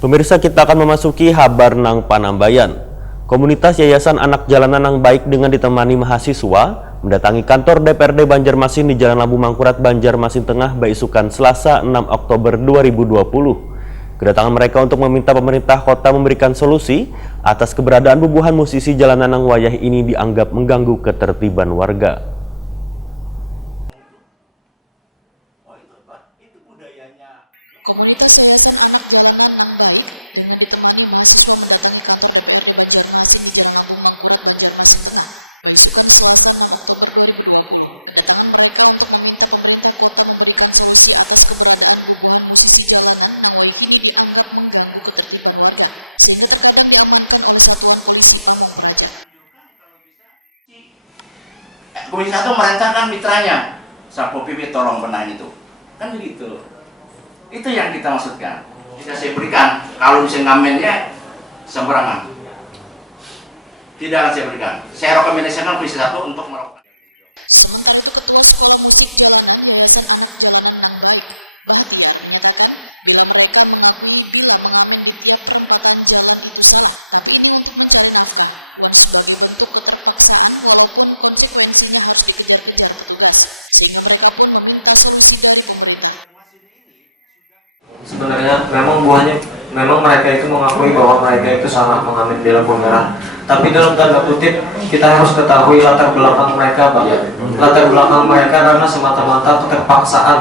Pemirsa, kita akan memasuki Habar Nang Panambayan. Komunitas Yayasan Anak Jalanan Nang Baik dengan ditemani mahasiswa mendatangi kantor DPRD Banjarmasin di Jalan Lambu Mangkurat, Banjarmasin Tengah, Baisukan, Selasa 6 Oktober 2020. Kedatangan mereka untuk meminta pemerintah kota memberikan solusi atas keberadaan bubuhan musisi jalanan nang wayah ini dianggap mengganggu ketertiban warga. Komisi 1 merancangkan mitranya, Satpol PP tolong benahin itu, kan begitu. Itu yang kita maksudkan. Bisa saya berikan, kalau misalnya ngamennya sembarangan, tidak akan saya berikan. Saya rekomendasikan Komisi 1 untuk melakukan. Sebenarnya memang mereka itu mengakui bahwa mereka itu sangat mengamen di lampu merah. Tapi dalam tanda kutip kita harus ketahui latar belakang mereka, Pak. Latar belakang mereka karena semata-mata keterpaksaan,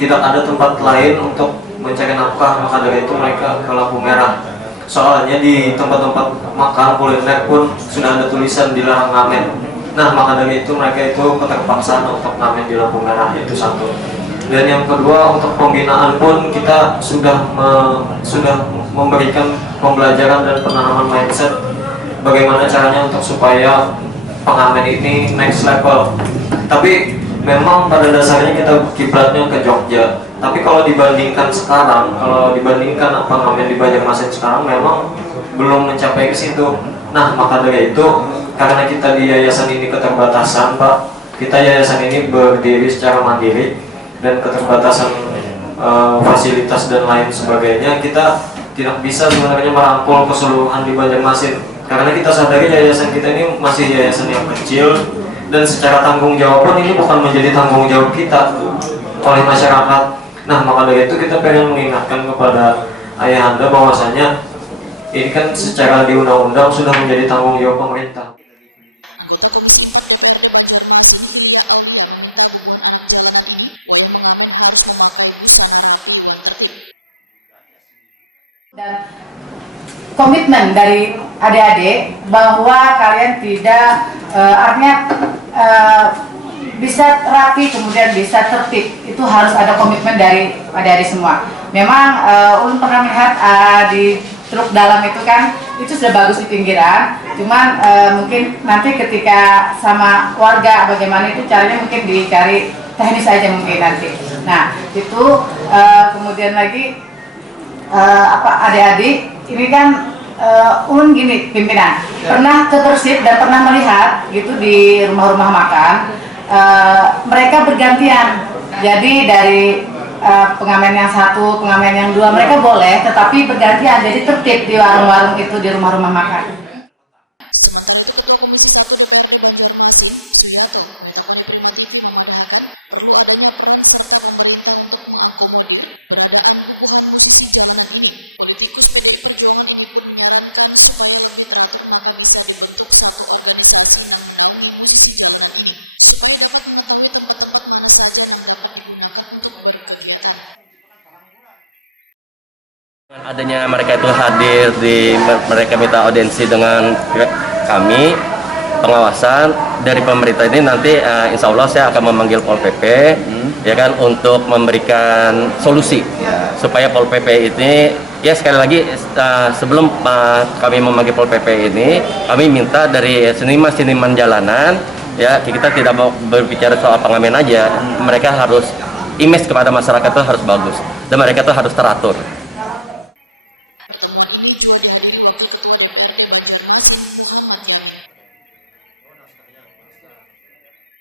tidak ada tempat lain untuk mencari nafkah, maka dari itu mereka ke lampu merah. Soalnya di tempat-tempat makan kuliner pun sudah ada tulisan dilarang ngamen. Nah, maka dari itu mereka itu keterpaksaan untuk ngamen di lampu merah, itu satu. Dan yang kedua, untuk pembinaan pun kita sudah memberikan pembelajaran dan penanaman mindset bagaimana caranya untuk supaya pengamen ini next level. Tapi memang pada dasarnya kita kiblatnya ke Jogja. Tapi kalau dibandingkan pengamen di Banjarmasin sekarang memang belum mencapai ke situ. Nah, maka dari itu karena kita di yayasan ini keterbatasan, Pak. Kita yayasan ini berdiri secara mandiri dan keterbatasan fasilitas dan lain sebagainya, kita tidak bisa sebenarnya merangkul keseluruhan di Banjarmasin karena kita sadari yayasan kita ini masih yayasan yang kecil dan secara tanggung jawab pun ini bukan menjadi tanggung jawab kita oleh masyarakat. Nah, maka dari itu kita pengen mengingatkan kepada ayahanda bahwasanya ini kan secara di undang-undang sudah menjadi tanggung jawab pemerintah. Dan komitmen dari adik-adik bahwa kalian tidak artinya bisa rapi kemudian bisa tertib, itu harus ada komitmen dari adik-adik semua. Memang Ulun pernah melihat di truk dalam itu kan itu sudah bagus di pinggiran, cuman mungkin nanti ketika sama warga bagaimana itu caranya mungkin dicari teknis aja mungkin nanti. Nah itu kemudian lagi adik-adik ini kan Ulun gini pimpinan pernah ke Persib dan pernah melihat gitu di rumah-rumah makan mereka bergantian, jadi dari pengamen yang satu, pengamen yang dua mereka boleh tetapi bergantian, jadi tertib di warung-warung itu di rumah-rumah makan. Adanya mereka itu hadir mereka minta audiensi dengan kami, pengawasan dari pemerintah ini nanti insya Allah saya akan memanggil Pol PP ya kan untuk memberikan solusi supaya Pol PP ini ya sekali lagi sebelum kami memanggil Pol PP ini kami minta dari seniman jalanan ya, kita tidak mau berbicara soal pengamen aja, mereka harus image kepada masyarakat itu harus bagus dan mereka itu harus teratur.